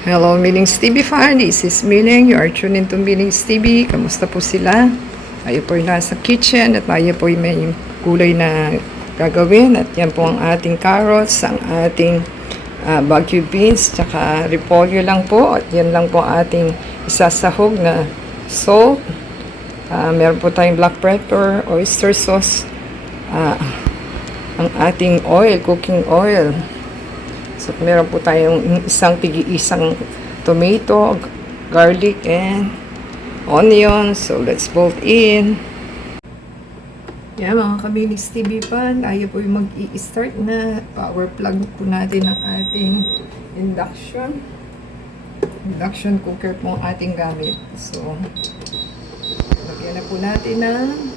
Hello, Millings TV fan. This is Milling. You are tuned into Millings TV. Kamusta po sila? Tayo po nasa kitchen at tayo po may gulay na gagawin. At yan po ang ating carrots, ang ating Baguio beans, tsaka repolyo lang po. At yan lang po ang ating isasahog na salt. Meron po tayong black pepper, oyster sauce, ang ating oil, cooking oil. So, meron po tayong isang tomato, garlic, and onion. So, let's both in. Yan mga Kabilis TV fan, tayo po yung mag-i-start na power plug po natin ang ating induction cooker po ang ating gamit. So, lagyan na po natin ng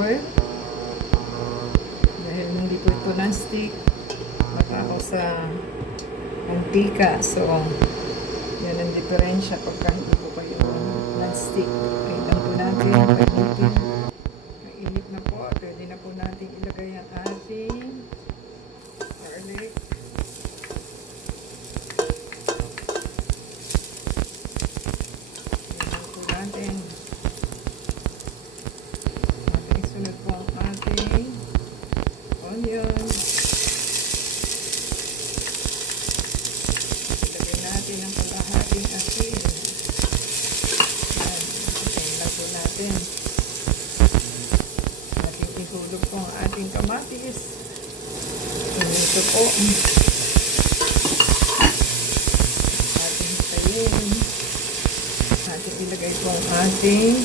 oil. Dahil hindi po ito non-stick, matakaw sa mantika. So, yan ang diferensya pagka hindi po kayo non-stick. Ay lang po natin, mainit na po. Pwede na po natin ilagay ang ating garlic. Yan po natin. Ating sunod po ang ating onion. Natin ang kalahating asin. Yan, patayin lang po natin. Ating ihulog po ang ating kamatis. Ito po. Ating hitayin. Ating ilagay po ang ating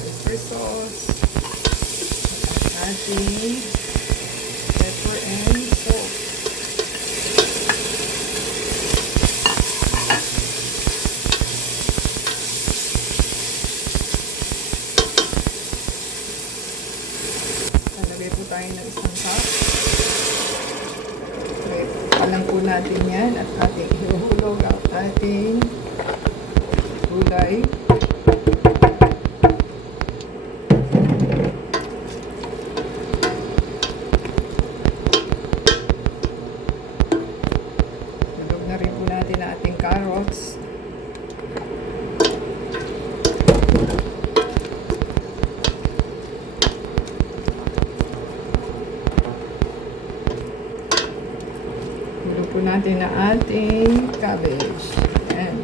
oyster sauce. At ating pepper and salt. Lagay po tayo ng isang cup. Okay, palang po natin yan at ating ihuhulog ang ating gulay. Hulog na rin po natin ang ating carrots. Po natin na ating cabbage. Ayan.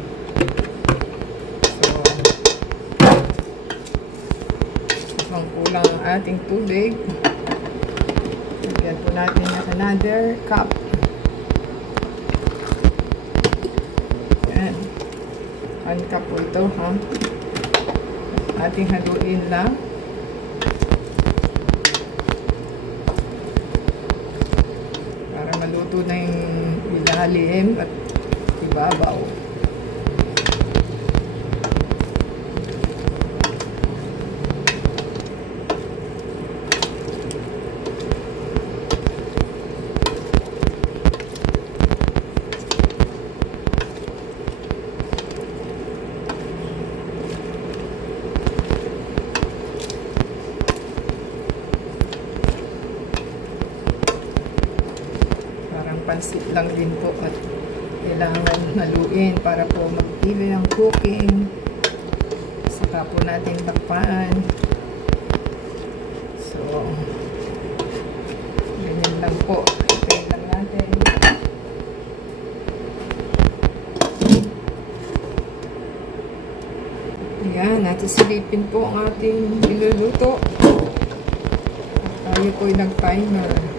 So, kulang ang ating tubig. Lagyan po natin na another cup. Ayan. 1 cup po ito, ha? Ating haluin lang. Para maluto na yung ilalim at ibabaw. Pansit lang din po at kailangan haluin para po mag-even ang cooking. Saka po natin takpan. So, ganyan lang po. Hintayin lang natin. Ayan, natin silipin po ang ating niluluto. At tayo po ay nag-timer.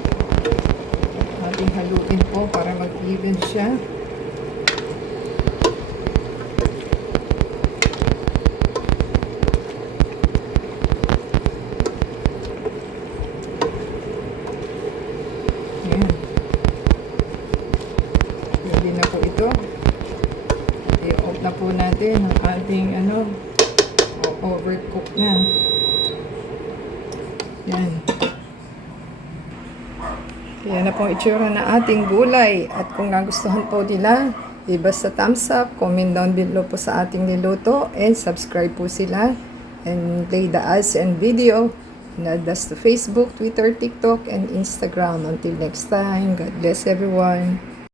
Ating haluin po para mag-even siya. Ayan. Pwede na po ito. I-off na po natin ang ating overcook na. Yan. Yan na po ang itsura na ating gulay. At kung nagustuhan po nila, basta thumbs up, comment down below po sa ating niluto, and subscribe po sila. And play the ads and video. And add us to Facebook, Twitter, TikTok, and Instagram. Until next time, God bless everyone.